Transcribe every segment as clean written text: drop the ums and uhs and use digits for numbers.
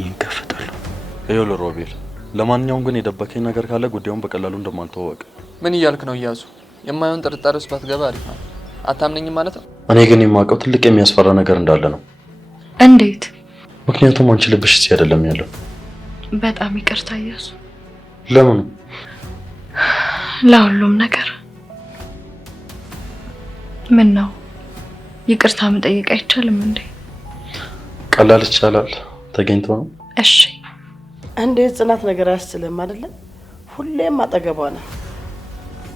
ካለብኝ እንከፈታለሁ። ይኸውልህ ሮቤል፣ ለማንኛውም ግን የደበከኝ ነገር ካለ ጉዳዩን በቀላሉ እንደማልተዋወቅ። ምን እያልክ ነው እያሱ? የማይሆን ጥርጣሬ ውስጥ ባትገባ አሪፍ ነው። አታምነኝም ማለት ነው? እኔ ግን የማውቀው ትልቅ የሚያስፈራ ነገር እንዳለ ነው። እንዴት? ምክንያቱም አንቺ ልብሽ እዚህ አይደለም ያለው። በጣም ይቅርታ እያሱ። ለምን? ለሁሉም ነገር። ምን ነው ይቅርታ መጠየቅ አይቻልም እንዴ? ቀላል ይቻላል። ተገኝቶ ነው። እሺ እንዴ ጽናት ነገር አያስችልም አይደለ? ሁሌም አጠገቧ ነው።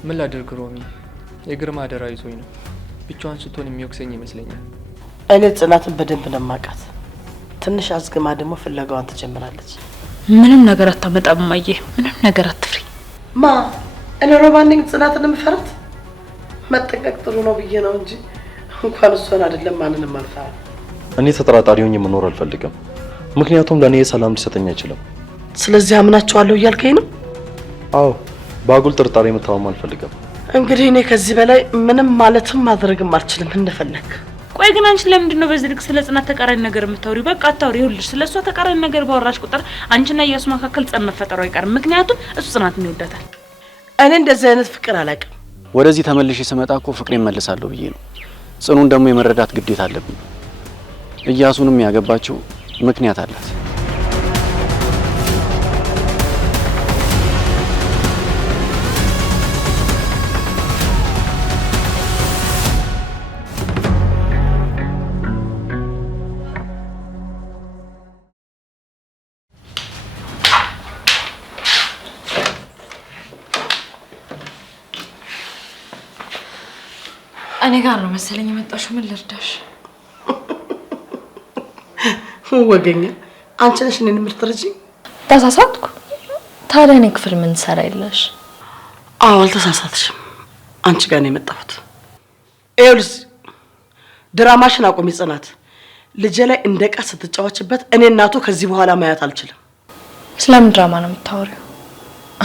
ምን ላድርግ ሮሚ? የግርማ አደራ ይዞኝ ነው። ብቻዋን ስትሆን የሚወቅሰኝ ይመስለኛል። እኔ ጽናትን በደንብ ነው የማውቃት። ትንሽ አዝግማ ደግሞ ፍለጋዋን ትጀምራለች። ምንም ነገር አታመጣም ማየ። ምንም ነገር አትፍሪ። ማ እኔ ሮማንኝ ጽናትን የምፈራት መጠንቀቅ ጥሩ ነው ብዬ ነው እንጂ እንኳን እሷን አይደለም ማንንም አልፈራም። እኔ ተጠራጣሪ ሆኜ መኖር አልፈልግም። ምክንያቱም ለኔ ሰላም ሊሰጠኝ አይችልም። ስለዚህ አምናቸዋለሁ እያልከኝ ነው? አዎ፣ በአጉል ጥርጣሬ መታወም አልፈልግም። እንግዲህ እኔ ከዚህ በላይ ምንም ማለትም ማድረግም አልችልም። እንደፈለክ። ቆይ ግን አንቺ ለምንድን ነው በዚህ ልክ ስለ ጽናት ተቃራኒ ነገር የምታወሪው? በቃ አታውሪ። ይኸውልሽ ስለሷ ተቃራኒ ነገር ባወራሽ ቁጥር አንቺና እያሱ መካከል ጸብ መፈጠሩ አይቀርም። ምክንያቱም እሱ ጽናትን ይወዳታል። እኔ እንደዚህ አይነት ፍቅር አላውቅም። ወደዚህ ተመልሼ ስመጣ እኮ ፍቅሬን መልሳለሁ ብዬ ነው። ጽኑን ደግሞ የመረዳት ግዴታ አለብኝ። እያሱንም ያገባችው ምክንያት አላት። እኔ ጋር ነው መሰለኝ የመጣሽው። ምን ልርዳሽ? ወገኛ አንቺ ነሽ እኔን የምትረጂኝ? ተሳሳትኩ? ታዲያ እኔ ክፍል ምን ትሰሪያለሽ? አዎ አልተሳሳትሽም። አንቺ ጋር ነው የመጣሁት። ይኸውልሽ ድራማሽን አቁሚ ጽናት። ልጄ ላይ እንደ ዕቃ ስትጫወችበት እኔ እናቱ ከዚህ በኋላ ማያት አልችልም። ስለምን ድራማ ነው የምታወሪው?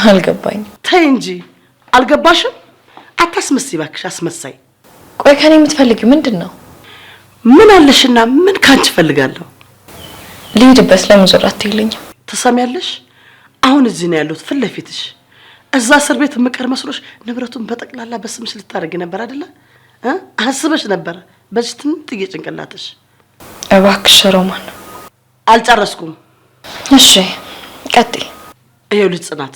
አልገባኝም። ተይ እንጂ አልገባሽም? አታስመስይ እባክሽ አስመሳይ። ቆይ ከኔ የምትፈልጊው ምንድን ነው? ምን አለሽና ምን ካንቺ ፈልጋለሁ? ልሂድበት። ለምን ዞር አትይልኝም? ትሰሚያለሽ? አሁን እዚህ ነው ያለሁት ፊት ለፊትሽ። እዛ እስር ቤት የምቀር መስሎሽ ንብረቱን በጠቅላላ በስምሽ ልታደርጊ ነበር አይደለ? አስበሽ ነበር በዚህ ትንጥዬ ጭንቅላትሽ። እባክሽ ሮማን። አልጨረስኩም። እሺ ቀጥይ። ይኸውልሽ ጽናት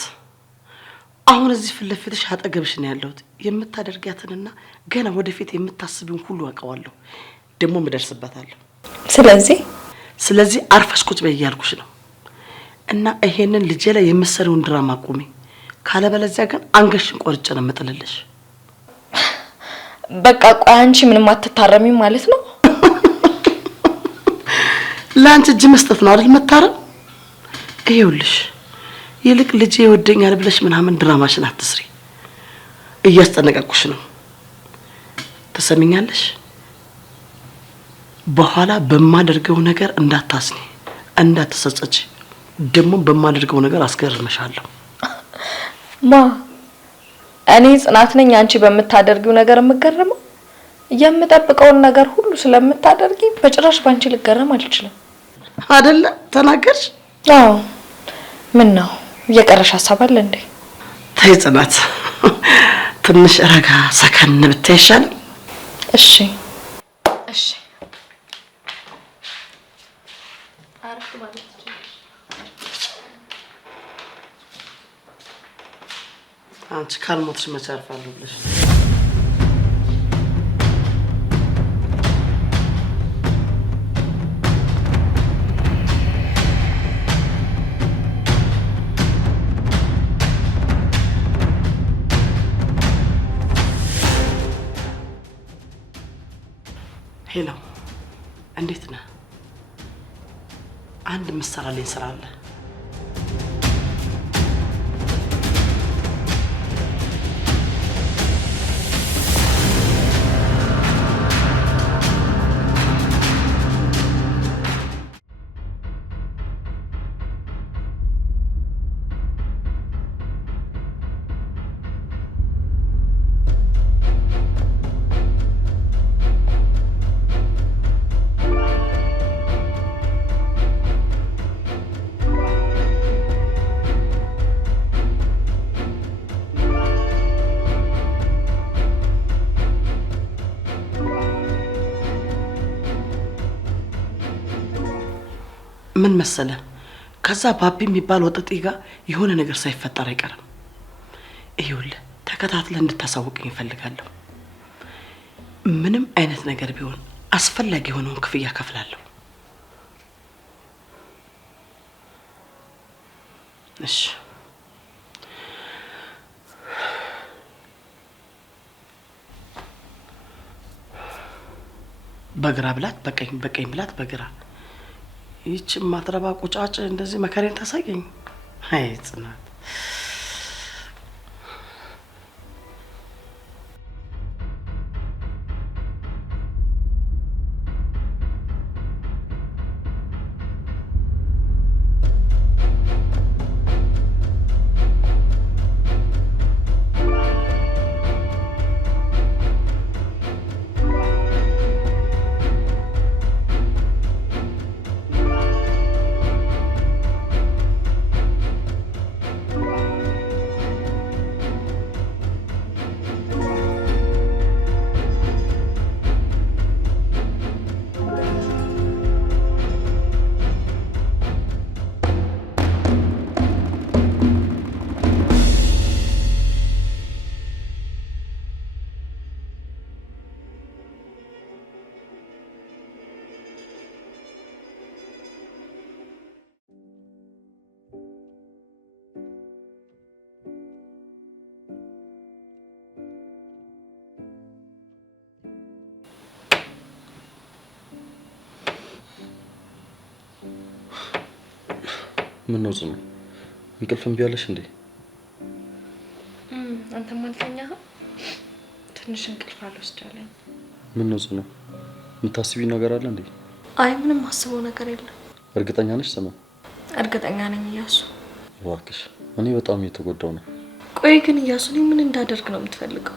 አሁን እዚህ ፊት ለፊትሽ አጠገብሽ ነው ያለሁት። የምታደርጊያትንና ገና ወደፊት የምታስቢውን ሁሉ አውቀዋለሁ፣ ደግሞ እደርስበታለሁ። ስለዚህ አርፈሽ ቁጭ በይ እያልኩሽ ነው። እና ይሄንን ልጄ ላይ የምትሰሪውን ድራማ አቁሚ፣ ካለበለዚያ ግን አንገሽን ቆርጬ ነው የምጥልልሽ። በቃ ቆይ አንቺ ምንም አትታረሚም ማለት ነው? ለአንቺ እጅ መስጠት ነው አይደል መታረም? ይኸውልሽ ይልቅ ልጄ ይወደኛል ብለሽ ምናምን ድራማሽን አትስሪ። እያስጠነቀቅኩሽ ነው። ተሰሚኛለሽ? በኋላ በማደርገው ነገር እንዳታስኒ፣ እንዳትሰጸች። ደግሞ በማደርገው ነገር አስገርምሻለሁ። ማ እኔ ጽናት ነኝ አንቺ በምታደርጊው ነገር የምገረመው? የምጠብቀውን ነገር ሁሉ ስለምታደርጊ በጭራሽ ባንቺ ልገረም አልችልም። አይደለ? ተናገርሽ? አዎ። ምን ነው የቀረሽ ሐሳብ አለ እንዴ? ተይ ጽናት፣ ትንሽ ረጋ ሰከን ብትይ ይሻል። እሺ እሺ። አረፍ ማለት አንቺ ካልሞትሽ መቼ አርፋለሁ ብለሽ ሄሎ፣ እንዴት ነህ? አንድ ምሰራልኝ ስራ አለ። ምን መሰለ ከዛ ባቢ የሚባል ወጥጤ ጋር የሆነ ነገር ሳይፈጠር አይቀርም። ይኸውልህ ተከታትለ እንድታሳውቀኝ እፈልጋለሁ። ምንም አይነት ነገር ቢሆን አስፈላጊ የሆነውን ክፍያ ከፍላለሁ። እሺ በግራ ብላት በቀኝ ብላት በግራ ይህች ማትረባ ቁጫጭ እንደዚህ መከሬን ታሳየኝ። አይ ጽናት ምን ነው ጽኑ? እንቅልፍ እምቢ አለሽ እንዴ? አንተ ማልተኛ ትንሽ እንቅልፍ አልወስዳለኝ። ምን ነው ጽኑ? የምታስቢው ነገር አለ እንዴ? አይ ምንም አስበው ነገር የለም። እርግጠኛ ነሽ ጽኑ? እርግጠኛ ነኝ እያሱ። እባክሽ እኔ በጣም እየተጎዳው ነው። ቆይ ግን እያሱ እኔ ምን እንዳደርግ ነው የምትፈልገው?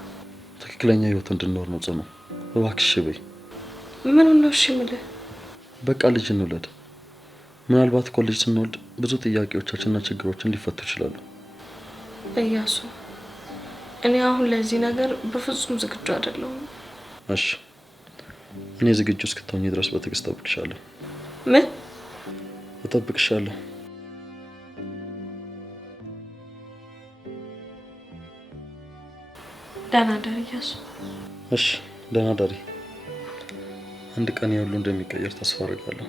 ትክክለኛ ህይወት እንድንኖር ነው ጽኑ። እባክሽ በይ። ምን ነው እሺ የምልህ? በቃ ልጅ እንውለድ። ምናልባት ኮሌጅ ስንወልድ ብዙ ጥያቄዎቻችንና ችግሮችን ሊፈቱ ይችላሉ። እያሱ እኔ አሁን ለዚህ ነገር በፍጹም ዝግጁ አይደለሁም። እሺ እኔ ዝግጁ እስክትሆኚ ድረስ በትዕግስት እጠብቅሻለሁ። ምን? እጠብቅሻለሁ። ደህና ደር እያሱ። እሺ ደህና ደሪ። አንድ ቀን ሁሉ እንደሚቀየር ተስፋ አደርጋለሁ።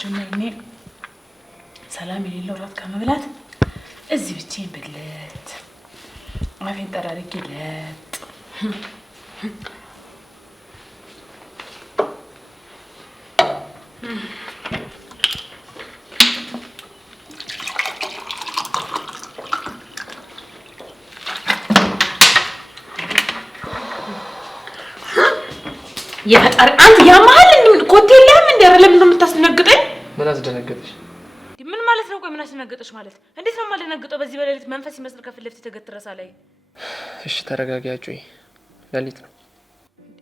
ጀመርኔ ሰላም የሌለው ራት ከመብላት እዚህ ብቻዬን ብለት አፌን ጠራርጌ ለጥ የፈጣሪ አንተ ያማል ኮቴል ለምን እንደረለም ነው የምታስነግጠኝ? ምን አስደነገጠሽ? ምን ማለት ነው? ቆይ ምን አስደነገጠሽ ማለት? እንዴት ነው የማልደነግጠው? በዚህ በሌሊት መንፈስ ይመስል ከፊት ለፊት ተገትረሳ ላይ። እሺ ተረጋጊያችሁ። ሌሊት ነው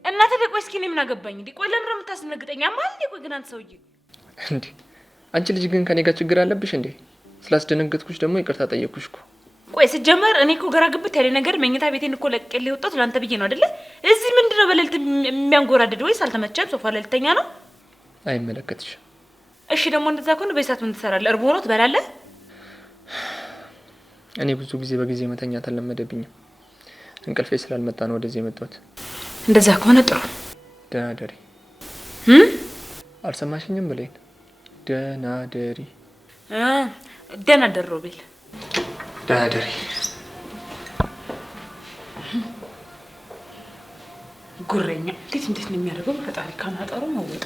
እና ታዲያ ቆይ እስኪ እኔ ምን አገባኝ እንዴ? ቆይ ለምን ነው የምታስነግጠኝ? ያማል እንዴ? ቆይ ግን አንተ ሰውዬ እንዴ አንቺ ልጅ ግን ከኔ ጋር ችግር አለብሽ እንዴ? ስላስደነገጥኩሽ ደግሞ ይቅርታ ጠየቅኩሽ እኮ። ቆይ ሲጀመር እኔ እኮ ገራ ግብት ያለ ነገር መኝታ ቤቴን እኮ ለቅቄልህ የወጣሁት ለአንተ ብዬ ነው አይደለ? እዚህ ምንድነው በሌሊት የሚያንጎራደድ? ወይስ አልተመቸም? ሶፋ ላይ ልተኛ ነው? አይመለከትሽም። እሺ ደግሞ እንደዛ ከሆነ በሰዓት ምን ትሰራለህ? እርቦ ነው ትበላለህ? እኔ ብዙ ጊዜ በጊዜ መተኛት አልለመደብኝም። እንቅልፌ ስላልመጣ ነው ወደዚህ የመጣሁት። እንደዛ ከሆነ ጥሩ። ደህና ደሪ። አልሰማሽኝም ብለኝ? ደህና ደሪ። ደህና ደር ሮቤል። ደህና ደሪ። ጉረኛ እንዴት ነው የሚያደርገው? ፈጣሪ ካናጠሩ መውጣ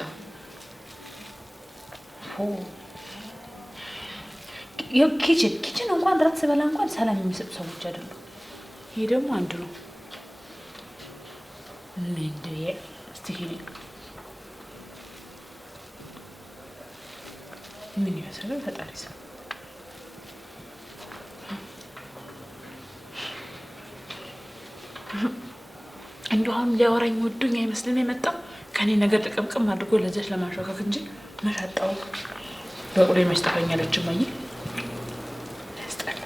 ኪችን እንኳን ድረስ ስበላ እንኳን ሰላም የሚሰጡ ሰዎች አይደሉም። ይሄ ደግሞ አንድ ነው። ምንድነው እስቲ ምን ይመስላል? ፈጣሪ ሰው እንደው አሁን ሊያወራኝ ወዶኝ አይመስልም የመጣው ከኔ ነገር ጥቅምቅም አድርጎ ለዘሽ ለማሾካክ እንጂ መሻጣው በቁሌ መስጠፈኛለች ማይ ያስጠላ።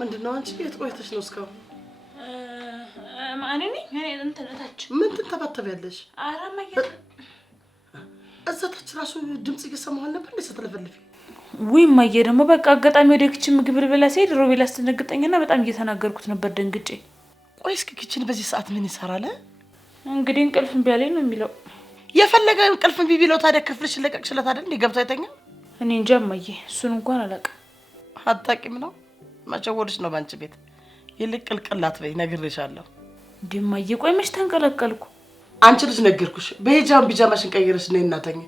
ምንድነው አንቺ ቤት ቆይተሽ ነው እስካሁን? ማን ነኝ እኔ እንትን እታች ምን ትንተባተቢያለሽ? ኧረ ማየ እዛ ታች ራሱ ድምጽ እየሰማሁ ነበር እንዴ ስትለፈልፊ? ውይ ማየ ደግሞ በቃ አጋጣሚ ወደ ኪችን ምግብ ልበላ ስሄድ ሮቤል አስደነግጠኝና በጣም እየተናገርኩት ነበር ደንግጬ። ቆይ እስኪ ኪችን በዚህ ሰዓት ምን ይሰራል? እንግዲህ እንቅልፍ እምቢ አለኝ ነው የሚለው። የፈለገ እንቅልፍ እምቢ ቢለው ታዲያ ክፍልሽ ለቀቅሽለት አይደል እንዴ ገብቶ አይተኛ? እኔ እንጃ ማየ እሱን እንኳን አላውቅም። አታውቂም ነው ማጨወርሽ ነው ባንቺ ቤት። ይልቅ ቅልቅላት በይ ነግሬሻለሁ። እንደማየ ቆይ መች ተንቀለቀልኩ? አንቺ ልጅ ነገርኩሽ። በሂጃም ቢጃማሽን ቀይረሽ ነይ እናተኝ።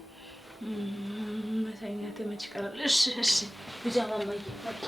መተኛት መች ቀረል? እሺ ቢጃማ ማየ መጣ።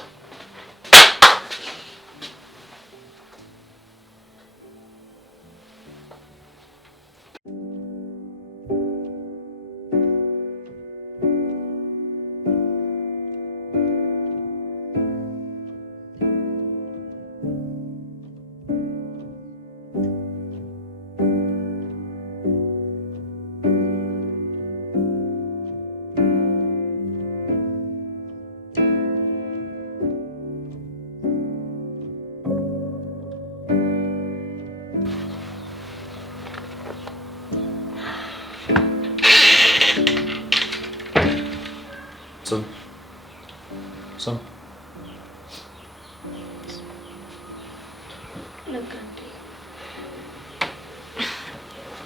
ስም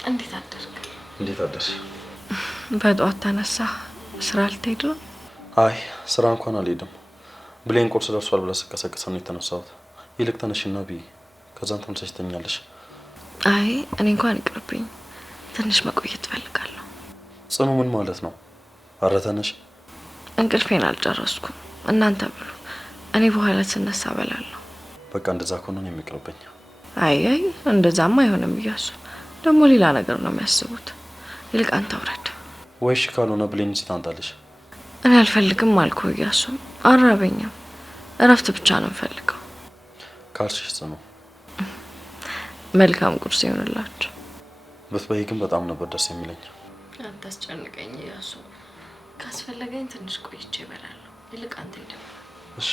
እንዴት አደርክ? እንዴት አደርሽ? በጠዋት ተነሳ ስራ ልትሄድ ነው? አይ ስራ እንኳን አልሄድም። ብሌን ቁርስ ደርሷል ብላ ስቀሰቅሰ ነው የተነሳሁት። ይልቅ ተነሽና ቢ ከዛን ተመልሰሽ ተኛለሽ። አይ እኔ እንኳን ይቅርብኝ፣ ትንሽ መቆየት ፈልጋለሁ። ጽኑ ምን ማለት ነው? ኧረ ተነሽ። እንቅልፌን አልጨረስኩም። እናንተ ብሉ፣ እኔ በኋላ ስነሳ እበላለሁ። በቃ እንደዛ ከሆነ ነው የሚቀርበኝ። አይ እንደዛማ አይሆንም እያሱ፣ ደግሞ ሌላ ነገር ነው የሚያስቡት። ይልቅ አንተ ውረድ። ወይሽ ካልሆነ ብሌን እዚህ ታንጣለሽ። እኔ አልፈልግም አልኩ እያሱ፣ አራበኝም። እረፍት ብቻ ነው የምፈልገው። ካልሽሽ ጽኑ። መልካም ቁርስ ይሆንላችሁ። ብትበይ ግን በጣም ነበር ደስ የሚለኝ። አታስጨንቀኝ እያሱ፣ ካስፈለገኝ ትንሽ ቆይቼ እበላለሁ። ይልቅ አንተ ሂድ። እሺ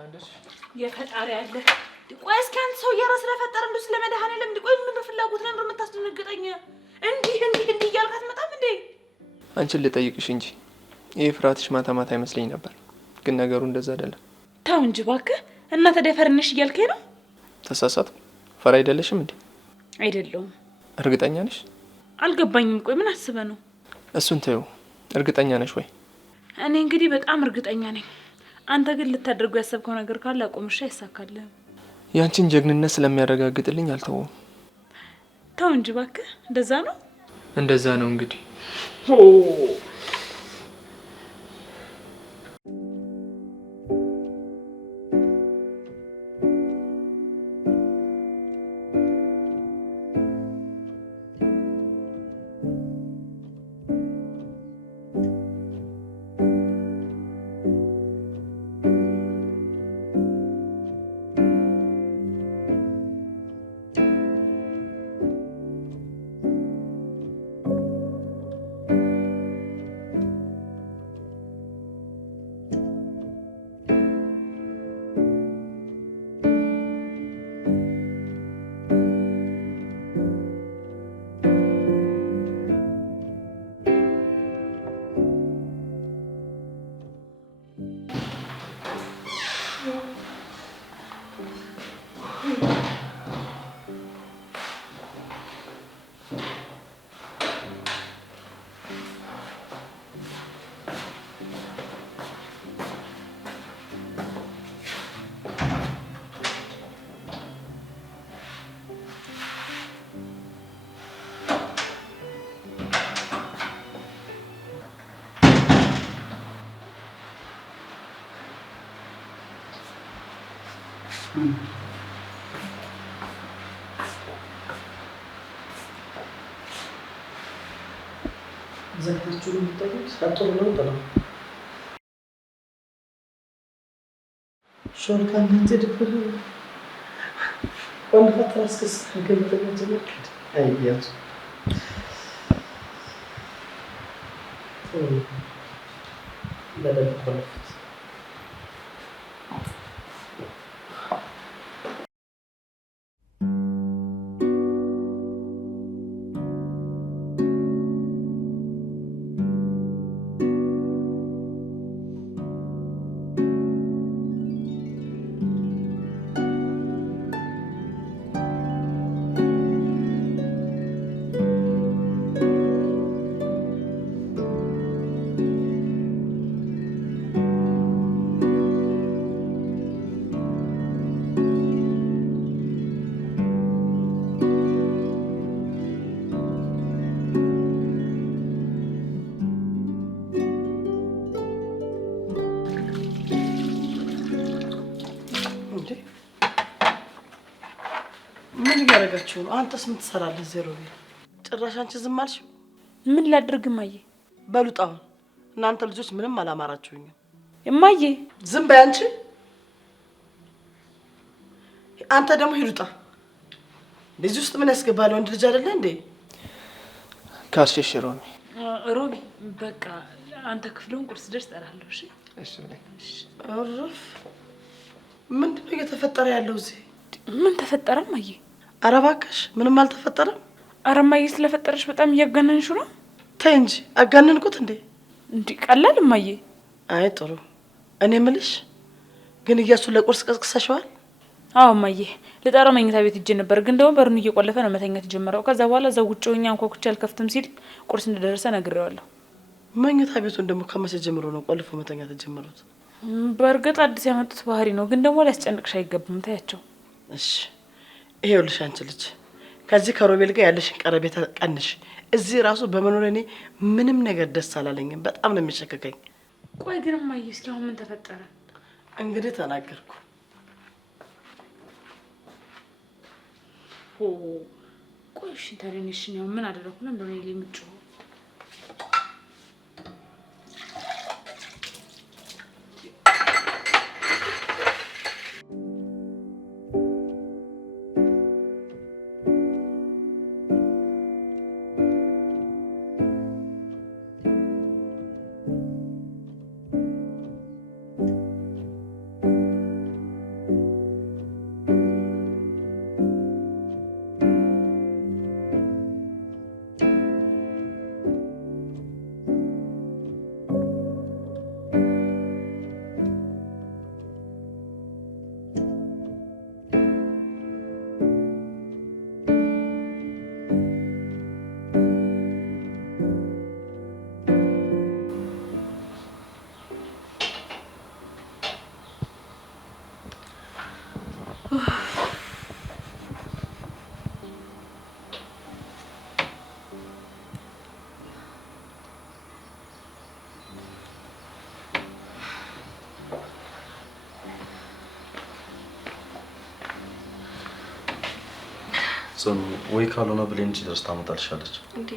አንደሽ የፈጣሪ ያለ ቆይ እስኪ አንተ ሰው እያራስ ስለፈጠረ እንደው ስለመድኃኔዓለም ቆይ ምን ፍላጎት ነው የምታስደነግጠኝ? እንዲህ እያልካት መጣም እንዴ? አንቺን ልጠይቅሽ እንጂ ይሄ ፍርሃትሽ ማታ ማታ አይመስለኝ ነበር፣ ግን ነገሩ እንደዛ አይደለም። ተው እንጂ እባክህ። እና ተደፈርንሽ እያልከኝ ነው? ተሳሳትኩ? ፈራ አይደለሽም እንዴ? አይደለሁም። እርግጠኛ ነሽ? አልገባኝም። ቆይ ምን አስበህ ነው? እሱን ተይው። እርግጠኛ ነሽ ወይ? እኔ እንግዲህ በጣም እርግጠኛ ነኝ። አንተ ግን ልታደርገው ያሰብከው ነገር ካለ አቁምሽ፣ አይሳካልህም። ያንቺን ጀግንነት ስለሚያረጋግጥልኝ አልተውም። ተው እንጂ እባክህ። እንደዛ ነው? እንደዛ ነው እንግዲህ። ዘግታችሁ ነው የምትጠሩት? አጥሩ ነው ጥሩ ሾልካ እንት ድብር ወንድ ፈትራስከስ ገበተኛ ጀመር አይያት ለደል ቆለፍ ምን እያደረጋችሁ ነው? አንተስ ምን ትሰራለህ? ዜሮ ጭራሽ አንቺ ዝም አልሽ? ምን ላድርግ እማዬ? በሉጣው እናንተ ልጆች ምንም አላማራችሁኝም። እማዬ ዝም በይ አንቺ። አንተ ደግሞ ሂዱጣ። ለዚህ ውስጥ ምን ያስገባል? ወንድ ልጅ አይደለ እንዴ? ካልሽሽ ሮሚ። ሮቢ በቃ አንተ ክፍሉን ቁርስ ደርስ ጠራለሁ። እሺ እሺ ነኝ። አረፍ። ምንድነው እየተፈጠረ ያለው እዚህ? ምን ተፈጠረ እማዬ? ኧረ እባክሽ ምንም አልተፈጠረም። ኧረ እማዬ ስለፈጠረሽ በጣም እያጋነንሽ ነው። ተይ እንጂ አጋነንኩት እንዴ? እንዴ ቀላል እማዬ። አይ ጥሩ። እኔ የምልሽ ግን እያሱ ለቁርስ ቀስቅሰሽዋል? አዎ እማዬ፣ ልጠራው መኝታ ቤት ሂጅ ነበር፣ ግን ደግሞ በሩን እየቆለፈ ነው መተኛት ጀመረው። ከዛ በኋላ እዛው ውጭ ሆኜ አንኳኩቼ አልከፍትም ሲል ቁርስ እንደደረሰ ነግሬዋለሁ። መኝታ ቤቱን ደግሞ ከመቼ ጀምሮ ነው ቆልፎ መተኛት ጀመሩት? በእርግጥ አዲስ ያመጡት ባህሪ ነው፣ ግን ደግሞ ሊያስጨንቅሽ አይገባም። ታያቸው። እሺ ይሄውልሽ አንቺ ልጅ ከዚህ ከሮቤል ጋር ያለሽን ቀረቤታ ቀንሽ። እዚህ ራሱ በመኖር እኔ ምንም ነገር ደስ አላለኝም። በጣም ነው የሚሸከከኝ። ቆይ ግን እማዬ እስኪ አሁን ምን ተፈጠረ? እንግዲህ ተናገርኩ። ቆይ እሺ ታዲያ እኔ ያው ምን አደረኩ? ለምን ነው የምትጮኸው? ጽኑ ወይ ካልሆነ ብሌን ሲደርስ ታመጣልሻለች። እንዴ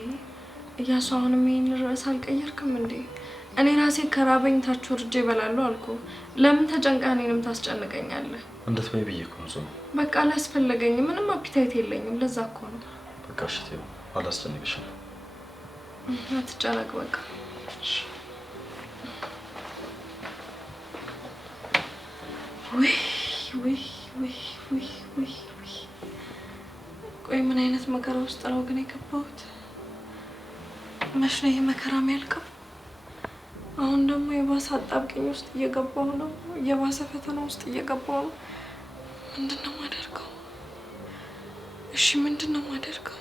እያሱ አሁንም ይሄን ርዕስ አልቀየርክም እንዴ? እኔ ራሴ ከራበኝ ታች ወርጄ እበላለሁ አልኩ። ለምን ተጨንቀህ እኔንም ታስጨንቀኛለህ? እንድትበይ ብዬ እኮ ነው ጽኑ። በቃ አላስፈለገኝም። ምንም አፒታይት የለኝም። ለዛ እኮ ነው። በቃ እሺ ተይው፣ አላስጨንቅሽም። አትጨነቅ በቃ። ውይ ውይ ውይ ውይ ውይ ውይ። ቆይ ምን አይነት መከራ ውስጥ ነው ግን የገባሁት? መች ነው ይሄ መከራ የሚያልቀው? አሁን ደግሞ የባሰ አጣብቂኝ ውስጥ እየገባሁ ነው። የባሰ ፈተና ውስጥ እየገባሁ ነው። ምንድን ነው የማደርገው? እሺ ምንድን ነው የማደርገው?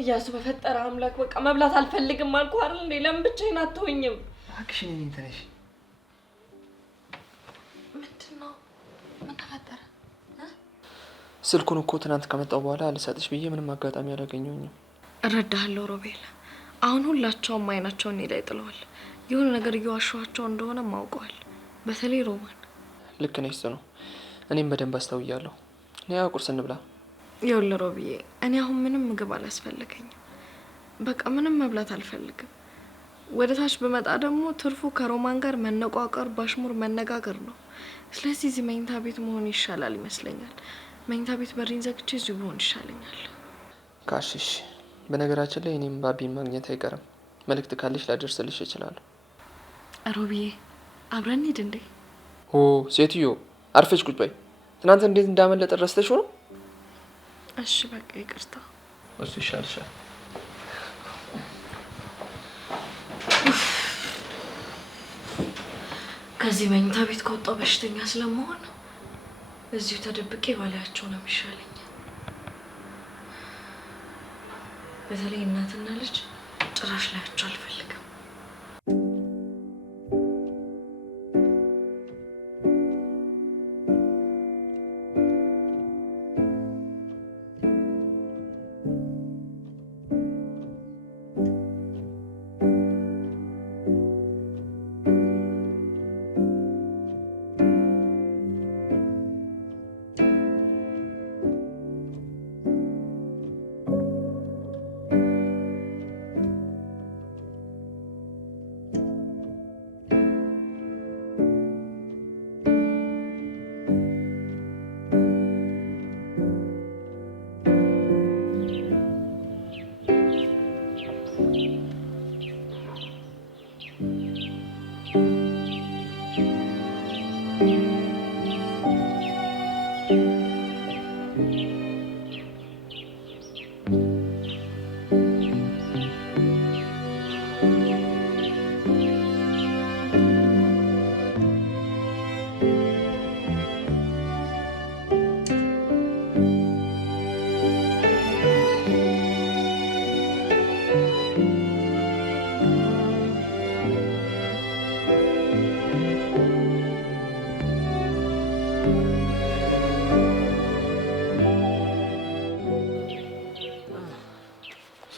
እያሱ በፈጠረ አምላክ በቃ መብላት አልፈልግም አልኩህ አይደል እንዴ? ለምን ብቻዬን አትሆኝም? እባክሽ እኔን ተነሽ። ምንድነው? ምን ተፈጠረ? ስልኩን እኮ ትናንት ከመጣሁ በኋላ አልሰጥሽ ብዬ ምንም አጋጣሚ አላገኘሁኝም። እረዳሃለሁ ሮቤል። አሁን ሁላቸውም አይናቸውን እኔ ላይ ጥለዋል። የሆነ ነገር እየዋሸኋቸው እንደሆነ ማውቀዋል። በተለይ ሮማን። ልክ ነሽ ጽኑ። እኔም በደንብ አስተውያለሁ። ያ ቁርስ እንብላ። ይኸውልህ ሮብዬ፣ እኔ አሁን ምንም ምግብ አላስፈልገኝም። በቃ ምንም መብላት አልፈልግም። ወደ ታች በመጣ ደግሞ ትርፉ ከሮማን ጋር መነቋቀር፣ ባሽሙር መነጋገር ነው። ስለዚህ እዚህ መኝታ ቤት መሆን ይሻላል ይመስለኛል። መኝታ ቤት በሪን ዘግቼ እዚሁ ብሆን ይሻለኛል። ካሽሽ በነገራችን ላይ እኔም ባቢን ማግኘት አይቀርም። መልእክት ካለሽ ላደርስልሽ እችላለሁ። ሮቢዬ አብረን ሂድ እንዴ? ኦ ሴትዮ አርፈሽ ቁጭ በይ። ትናንት እንዴት እንዳመለጠ ረስተሽ ነው? እሺ በቃ ይቅርታ። እሱ ይሻልሻል። ከዚህ መኝታ ቤት ከወጣው በሽተኛ ስለመሆን እዚሁ ተደብቄ ባላያቸው ነው የሚሻለኝ። በተለይ እናትና ልጅ ጭራሽ ላያቸው አልፈልግም።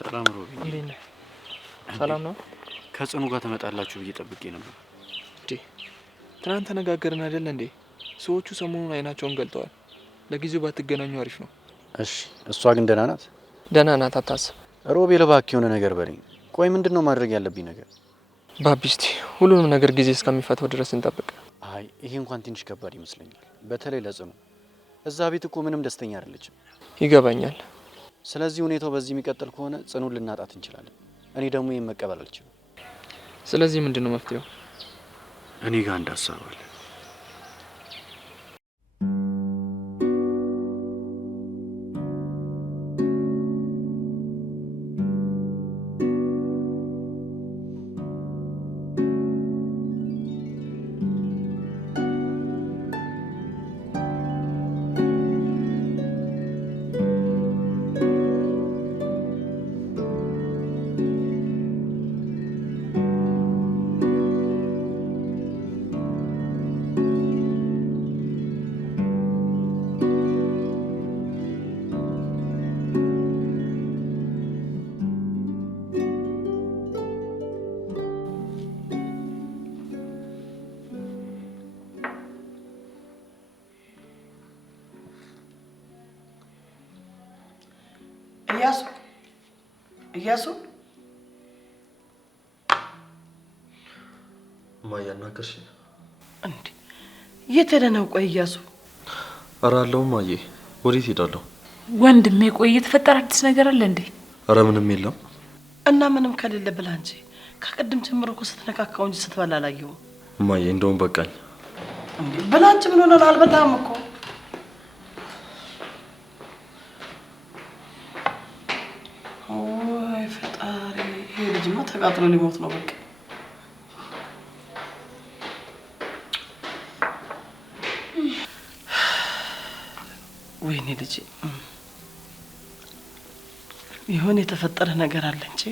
ሰላም ሮቢ። ሰላም ነው? ከጽኑ ጋር ተመጣላችሁ ብዬ ጠብቄ ነበር። ትናንት ተነጋገርን አይደል እንዴ? ሰዎቹ ሰሞኑን አይናቸውን ገልጠዋል። ለጊዜው ባትገናኙ አሪፍ ነው። እሺ እሷ ግን ደህና ናት? ደህና ናት፣ አታስብ። ሮቤ እባክህ የሆነ ነገር በለኝ። ቆይ ምንድነው ማድረግ ያለብኝ ነገር? ባቢስቲ ሁሉንም ነገር ጊዜ እስከሚፈታው ድረስ እንጠብቅ። አይ ይሄ እንኳን ትንሽ ከባድ ይመስለኛል። በተለይ ለጽኑ። እዛ ቤት እኮ ምንም ደስተኛ አይደለችም። ይገባኛል። ስለዚህ ሁኔታው በዚህ የሚቀጥል ከሆነ ጽኑን ልናጣት እንችላለን። እኔ ደግሞ ይሄን መቀበል አልችልም። ስለዚህ ምንድነው መፍትሄው? እኔ ጋር እንዳሳባለ እያሱ ማያናገርሽ እንዴ? የት ሄደህ ነው? ቆይ እያሱ። ኧረ አለሁ ማዬ። ወዴት ሄዳለሁ? ወንድሜ ቆይ የተፈጠረ አዲስ ነገር አለ እንዴ? ኧረ ምንም የለም። እና ምንም ከሌለ ብላ እንጂ ከቅድም ጀምሮ እኮ ስትነካካው እንጂ ስትበላ አላየሁም። ማዬ እንደውም በቃኝ። እንዴ ብላ እንጂ ምን ሆነ? አልበላህም እኮ። ወይ ፈጣሪ፣ ይሄ ልጅማ ተቃጥሎ ሊሞት ነው በቃ። ወይኔ ልጅ ይሁን የተፈጠረ ነገር አለ እንጂ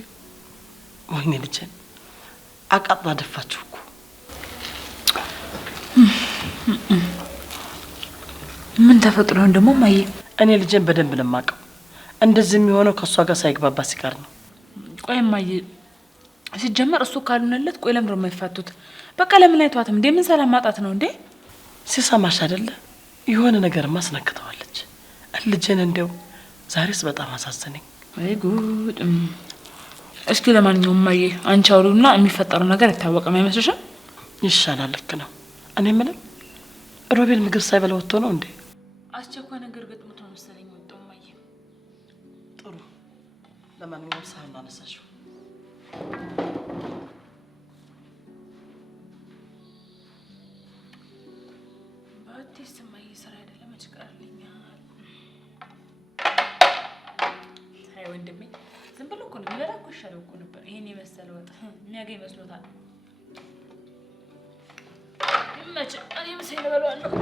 ወይኔ ልጅን አቃጥላ ደፋችሁ እኮ። ምን ተፈጥሮ ነው ደግሞ ማየ? እኔ ልጅን በደንብ ለማቀው እንደዚህ የሚሆነው ከሷ ጋር ሳይግባባ ሲቀር ነው። ቆይ ማየ ሲጀመር እሱ ካልሆነለት ቆይ ለምን ነው የማይፋቱት? በቃ ለምን አይቷትም እንዴ? ምን ሰላም ማጣት ነው እንዴ? ሲሰማሽ አይደለ የሆነ ነገር ማስነክተዋለች ልጅን። እንደው ዛሬስ በጣም አሳዘነኝ። ወይ ጉድ! እስኪ ለማንኛውም ማየ አንቺ አውሪውና የሚፈጠረው ነገር አይታወቅም አይመስልሽም? ይሻላል። ልክ ነው። እኔ የምልህ ሮቤል ምግብ ሳይበላ ወጥቶ ነው እንዴ? አስቸኳይ ነገር ገጥሞት ነው መሰለኝ ወጣው። ማየ ጥሩ። ለማንኛውም ሳህን አነሳሽው። ባትስ ማየ ስራ አይደለም እጭቀርልኛል። አይ ወንድሜ ዝም ብሎ እኮ ነው ቢበላ እኮ ይሻለው እኮ ነበር። ይሄን የመሰለ ወጥ የሚያገኝ መስሎታል። ይመች እኔም ሳይበላዋለሁ።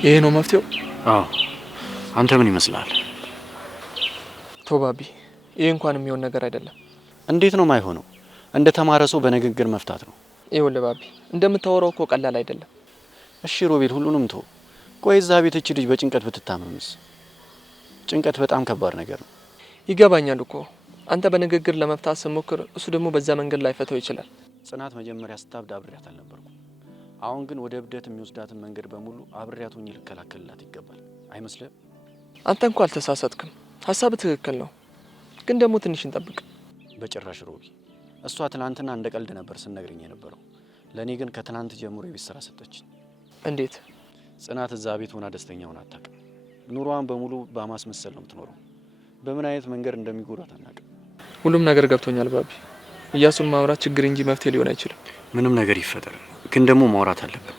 ይሄ ነው መፍትሄው? አዎ። አንተ ምን ይመስላል? ቶባቢ ይሄ እንኳን የሚሆን ነገር አይደለም። እንዴት ነው ማይሆነው? እንደ ተማረ ሰው በንግግር መፍታት ነው። ይኸውልህ ባቢ እንደምታወራው እኮ ቀላል አይደለም። እሺ ሮቤል ሁሉንም ተው። ቆይ እዛ ቤት እቺ ልጅ በጭንቀት ብትታመምስ? ጭንቀት በጣም ከባድ ነገር ነው። ይገባኛል እኮ አንተ በንግግር ለመፍታት ስትሞክር፣ እሱ ደግሞ በዛ መንገድ ላይ ፈተው ይችላል። ጽናት መጀመሪያ ስታብድ አብሬያት አልነበርኩም። አሁን ግን ወደ እብደት የሚወስዳትን መንገድ በሙሉ አብሬያት ሆኜ ልከላከልላት ይገባል። አይመስልም? አንተ እንኳን አልተሳሳትክም። ሀሳብ ትክክል ነው፣ ግን ደግሞ ትንሽ እንጠብቅ። በጭራሽ ሮቢ፣ እሷ ትናንትና እንደ ቀልድ ነበር ስነግረኝ የነበረው። ለእኔ ግን ከትናንት ጀምሮ የቤት ስራ ሰጠችኝ። እንዴት? ጽናት እዛ ቤት ሆና ደስተኛ ሆና አታውቅም። ኑሯን በሙሉ በማስመሰል ነው የምትኖረው። በምን አይነት መንገድ እንደሚጎዳት አናውቅም። ሁሉም ነገር ገብቶኛል ባቢ። እያሱን ማውራት ችግር እንጂ መፍትሄ ሊሆን አይችልም። ምንም ነገር ይፈጠር፣ ግን ደግሞ ማውራት አለብን።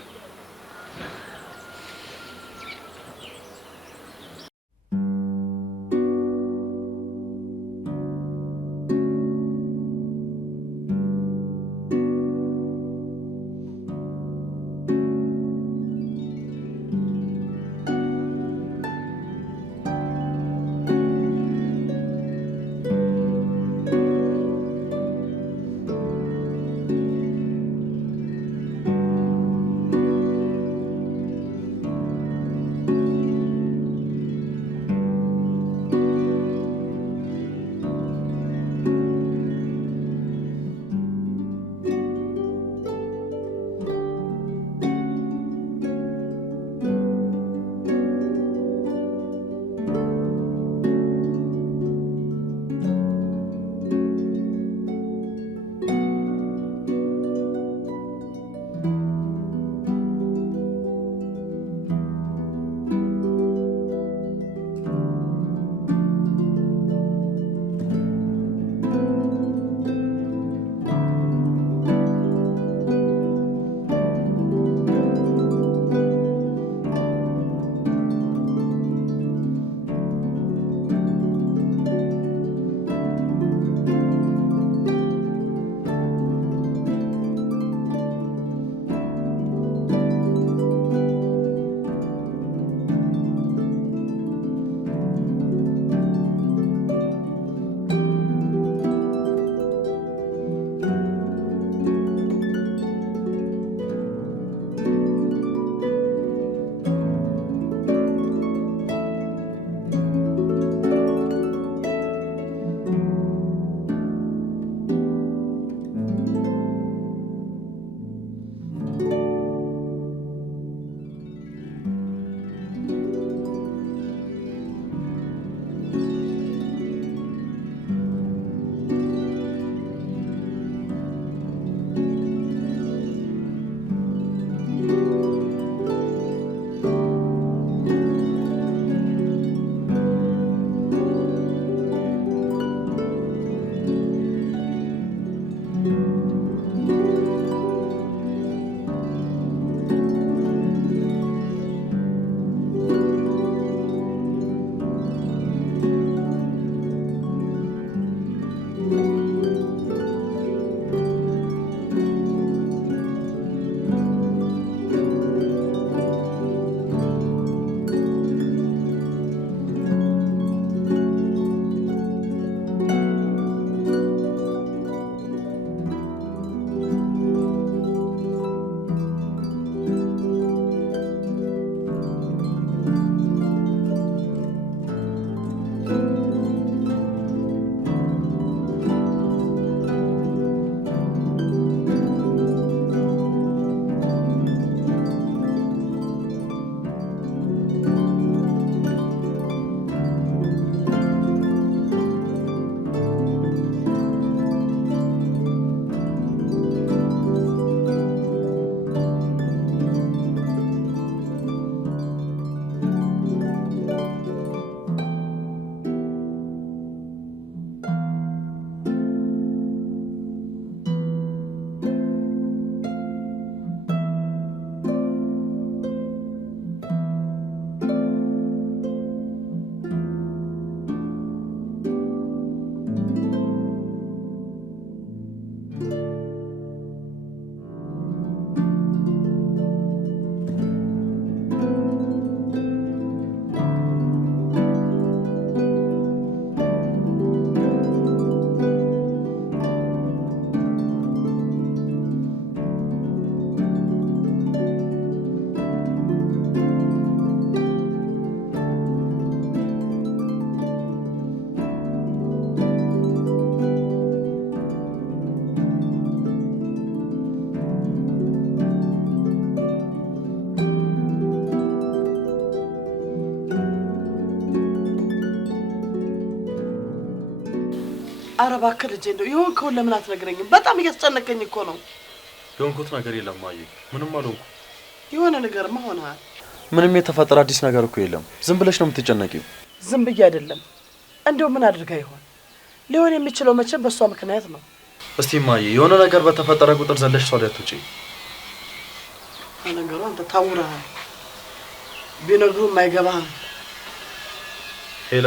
ኧረ እባክህ ልጄ እንደው የሆንከውን ለምን አትነግረኝም? በጣም እያስጨነቀኝ እኮ ነው። የሆንኩት ነገር የለም ማዬ፣ ምንም አልሆንኩም። የሆነ ነገርማ ሆነሃል። ምንም የተፈጠረ አዲስ ነገር እኮ የለም። ዝም ብለሽ ነው የምትጨነቂው። ዝም ብዬ አይደለም። እንደው ምን አድርጋ ይሆን? ሊሆን የሚችለው መቼም በእሷ ምክንያት ነው። እስቲ ማዬ የሆነ ነገር በተፈጠረ ቁጥር ዘለሽ ሰው ላይ አትውጪ። ነገሩ አንተ ታውራሃል። ቢነግሩም አይገባህም። ሄሎ